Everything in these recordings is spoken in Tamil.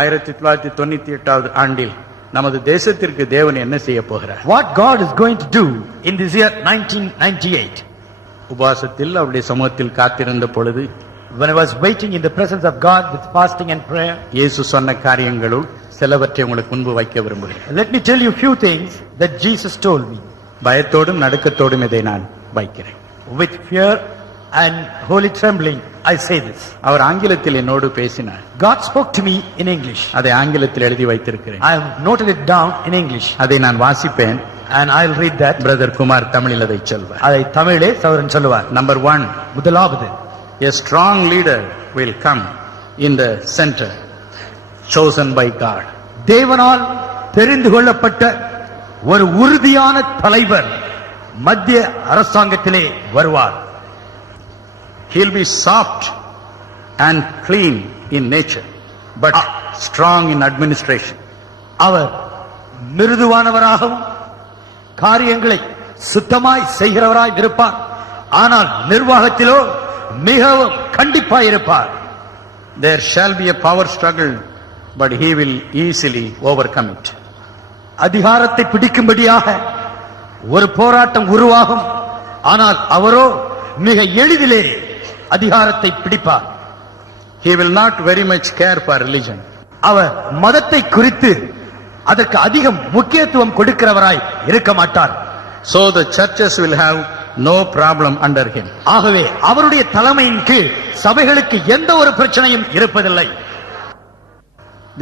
1998 ஆண்டில் நமது தேசத்திற்கு தேவன் என்ன செய்ய போகிறார்? What God is going to do in this year 1998. உபவாசத்தில் அவருடைய சமூகத்தில் காத்திருந்த பொழுது, when I was waiting in the presence of God with fasting and prayer, இயேசு சொன்ன காரியங்களுள் சிலவற்றை உங்களுக்கு முன்பு வைக்க விரும்புகிறேன். let me tell you few things that Jesus told me. பயத்தோடும் நடுக்கத்தோடும் இதை நான் வைக்கிறேன். With fear and holy trembling I say this. அவர் ஆங்கிலத்தில் என்னோடு பேசினார். God spoke to me in English. அதை ஆங்கிலத்தில் எழுதி வைத்திருக்கிறேன். I have noted it down in English. அதை நான் வாசிப்பேன். And I'll read that. Brother Kumar தமிழில் அதை சொல்வார். அதை தமிழிலே சகோதரன் சொல்வார். Number 1, முதலாவது, a strong leader will come in the center, chosen by God. தேவனால் தெரிந்து கொள்ளப்பட்ட ஒரு உறுதியான தலைவர் மத்திய அரசாங்கத்திலே வருவார். He'll be soft and clean in nature, but strong in administration. அவர் மிருதுவானவராகவும் காரியங்களை சுத்தமாய் செய்கிறவராய் இருப்பார். ஆனால் நிர்வாகத்திலோ மிகவும் கண்டிப்பாய் இருப்பார். There shall be a power struggle, but he will easily overcome it. அதிகாரத்தை பிடிக்கும்படியாக ஒரு போராட்டம் உருவாகும். ஆனால் அவரோ மிக எளிதிலே அதிகாரத்தை பிடிப்பார். He will not very much care for religion. அவர் மதத்தை குறித்து அதற்கு அதிகம் முக்கியத்துவம் கொடுக்கிறவராய் இருக்க மாட்டார். So the churches will have no problem under him. ஆகவே அவருடைய தலைமையின் கீழ் சபைகளுக்கு எந்த ஒரு பிரச்சனையும் இருப்பதில்லை.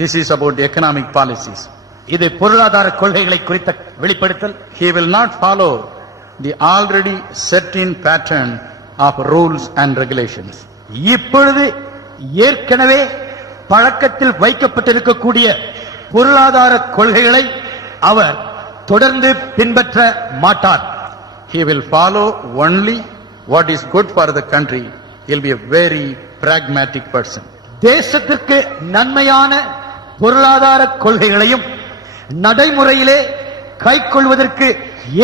This is about the economic policies. இது பொருளாதார கொள்கைகளை குறித்த வெளிப்படுத்தல். He will not follow the already set in pattern of rules and regulations. இப்பொழுது ஏற்கனவே பழக்கத்தில் வைக்கப்பட்டிருக்கக்கூடிய பொருளாதார கொள்கைகளை அவர் தொடர்ந்து பின்பற்ற மாட்டார். He will follow only what is good for the country. He'll be a very pragmatic person. தேசத்திற்கு நன்மையான பொருளாதார கொள்கைகளையும் நடைமுறையிலே கைக்கொள்வதற்கு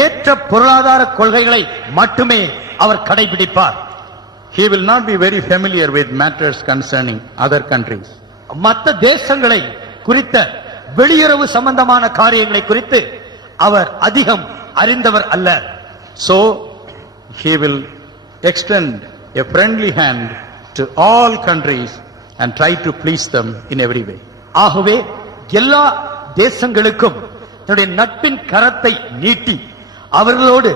ஏற்ற பொருளாதார கொள்கைகளை மட்டுமே அவர் கடைபிடிப்பார். He will not be very familiar with matters concerning other countries. மற்ற தேசங்களை குறித்த வெளியுறவு சம்பந்தமான காரியங்களை குறித்து அவர் அதிகம் அறிந்தவர் அல்ல. So he will extend a friendly hand to all countries and try to please them in every way. ஆகவே எல்லா தேசங்களுக்கும் தன்னுடைய நட்பின் கரத்தை நீட்டி அவர்களோடு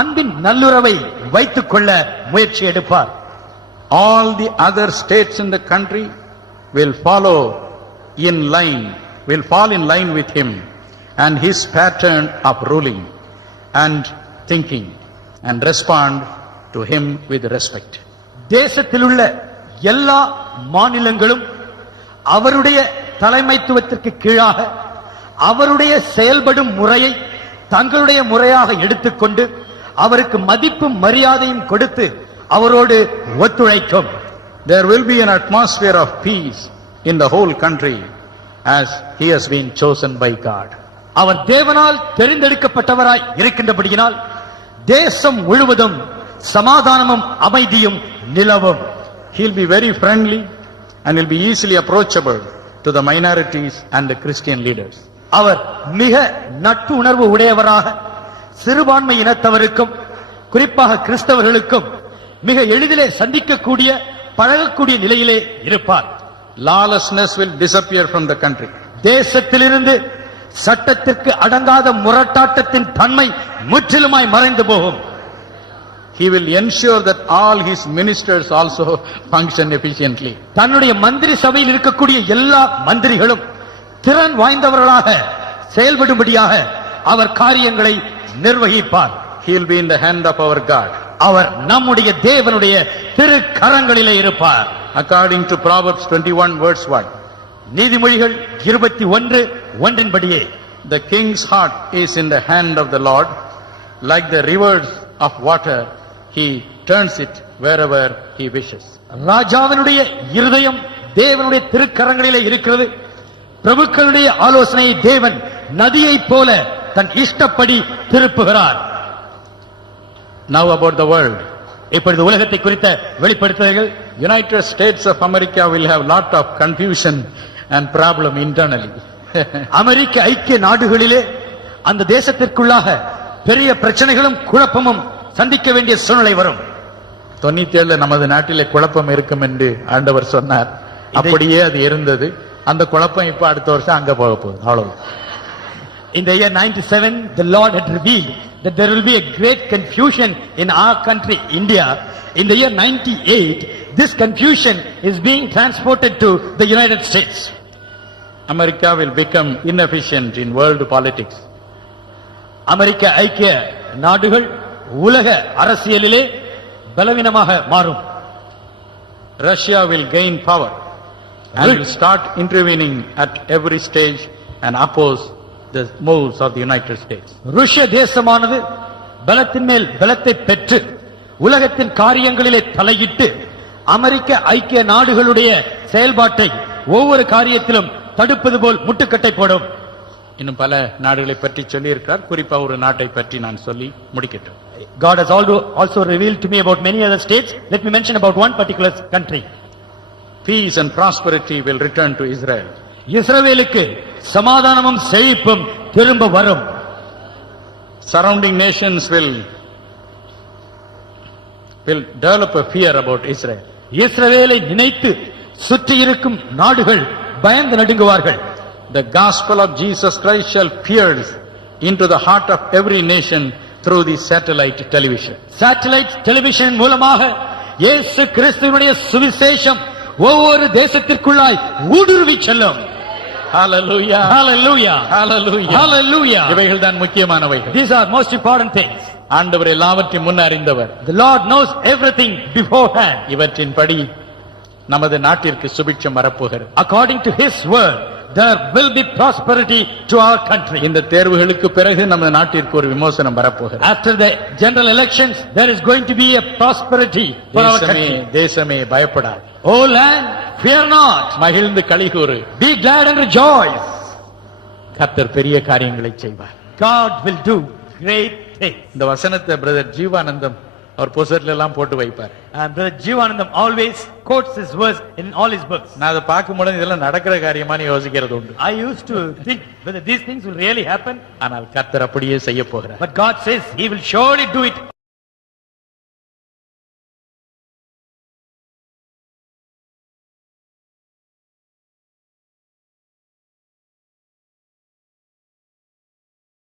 அன்பின் நல்லுறவை வைத்துக் கொள்ள முயற்சி எடுப்பார். All the other states in the country will fall in line with him and his pattern of ruling and thinking and respond to him with respect. தேசத்தில் உள்ள எல்லா மாநிலங்களும் அவருடைய தலைமைத்துவத்திற்கு கீழாக அவருடைய செயல்படும் முறையை தங்களுடைய முறையாக எடுத்துக்கொண்டு அவருக்கு மதிப்பும் மரியாதையும் கொடுத்து அவரோடு ஒத்துழைக்கும். There will be an atmosphere of peace in the whole country as he has been chosen by God. அவர் தேவனால் தெரிந்தெடுக்கப்பட்டவராய் இருக்கின்றபடியினால் தேசம் முழுவதும் சமாதானமும் அமைதியும் நிலவும். He'll be very friendly and will be easily approachable to the minorities and the Christian leaders. அவர் மிக நட்பு உணர்வு உடையவராக சிறுபான்மை இனத்தவருக்கும் குறிப்பாக கிறிஸ்தவர்களுக்கும் மிக எளிதிலே சந்திக்கக்கூடிய பழகக்கூடிய நிலையிலே இருப்பார். Lawlessness will disappear from the country. தேசத்திலிருந்து சட்டத்திற்கு அடங்காத முரட்டாட்டத்தின் தன்மை முற்றிலுமாய் மறைந்து போகும். He will ensure that all his ministers also function efficiently. தன்னுடைய மந்திரி சபையில் இருக்கக்கூடிய எல்லா மந்திரிகளும் திறன் வாய்ந்தவர்களாக செயல்படும்படியாக அவர் காரியங்களை நிர்வகிப்பார். He will be in the hand of our God. அவர் நம்முடைய தேவனுடைய திரு கரங்களிலே இருப்பார். According to Proverbs 21 verse 1. நீதிமொழிகள் 21:1 The king's heart is in the hand of the Lord, like the rivers of water, he turns it wherever he wishes. ராஜாவினுடைய இருதயம் தேவனுடைய திருக்கரங்களிலே இருக்கிறது. பிரபுக்களுடைய ஆலோசனையை தேவன் நதியைப் போல தன் இஷ்டப்படி திருப்புகிறார். Now about the world. இப்பொழுது உலகத்தை குறித்த வெளிப்படுத்துதல்கள். United States of America will have lot of confusion and problem internally. அமெரிக்க ஐக்கிய நாடுகளிலே அந்த தேசத்திற்குள்ளாக பெரிய பிரச்சனைகளும் குழப்பமும் சந்திக்க வேண்டிய சூழ்நிலை வரும். 97 நமது நாட்டிலே குழப்பம் இருக்கும் என்று ஆண்டவர் சொன்னார். அப்படியே அது இருந்தது. அந்த குழப்பம் இப்ப அடுத்த வருஷம் அங்க போக போகுது. அவ்வளவு. In the year 97, the Lord had revealed that there will be a great confusion in our country, India. In the year 98, this confusion is being transported to the United States. America will become inefficient in world politics. அமெரிக்க ஐக்கிய நாடுகள் உலக அரசியலிலே பலவீனமாக மாறும். Russia will gain power and will start intervening at every stage and oppose the moves of the United States. ருஷ்ய தேசமானது பலத்தின் மேல் பலத்தை பெற்று உலகத்தின் காரியங்களிலே தலையிட்டு அமெரிக்க ஐக்கிய நாடுகளுடைய செயல்பாட்டை ஒவ்வொரு காரியத்திலும் தடுப்பது போல் முட்டுக்கட்டை போடும். இன்னும் பல நாடுகளை பற்றி சொல்லி இருக்கிறார். குறிப்பா ஒரு நாட்டை பற்றி நான் சொல்லி முடிக்கட்டும். God has also revealed to me about many other states. Let me mention about one particular country. Peace and prosperity will return to Israel. இஸ்ரவேலுக்கு சமாதானமும் செழிப்பும் திரும்ப வரும். Surrounding nations will develop a fear about Israel. இஸ்ரவேலை நினைத்து சுற்றி இருக்கும் நாடுகள் பயந்து நடுங்குவார்கள். The gospel of Jesus Christ shall pierce into the heart of every nation through the satellite television. Satellite television மூலமாக இயேசு கிறிஸ்துவினுடைய சுவிசேஷம் ஒவ்வொரு தேசத்திற்குள்ளாய் ஊடுருவி செல்லும். Hallelujah. Hallelujah. Hallelujah. Hallelujah. இவைகள் தான் முக்கியமானவைகள். These are most important things. ஆண்டவர் எல்லாவற்றையும் முன் அறிந்தவர். The Lord knows everything beforehand. இவற்றின்படி நமது நாட்டிற்கு சுபிட்சம் வரப்போகிறது. According to His word, there will be prosperity to our country. இந்த தேர்வுகளுக்கு பிறகு நமது நாட்டிற்கு ஒரு விமோசனம் வரப்போகிறது. After the general elections, there is going to be a prosperity for our country. தேசமே பயப்படாது. O land, fear not. மகிழ்ந்து களிகூரு. Be glad and rejoice. கர்த்தர் பெரிய காரியங்களை செய்வார். God will do great things. இந்த வசனத்தை பிரதர் ஜீவானந்தம் அவர் புத்தகத்துல எல்லாம் போட்டு வைப்பார். And Brother Jivanandam always quotes this verse in all his books. நான் அதை பார்க்கும்போது இதெல்லாம் நடக்கிற காரியமான்னு யோசிக்கிறது உண்டு. I used to think whether these things will really happen. ஆனால் கர்த்தர் அப்படியே செய்ய போகிறார். But God says He will surely do it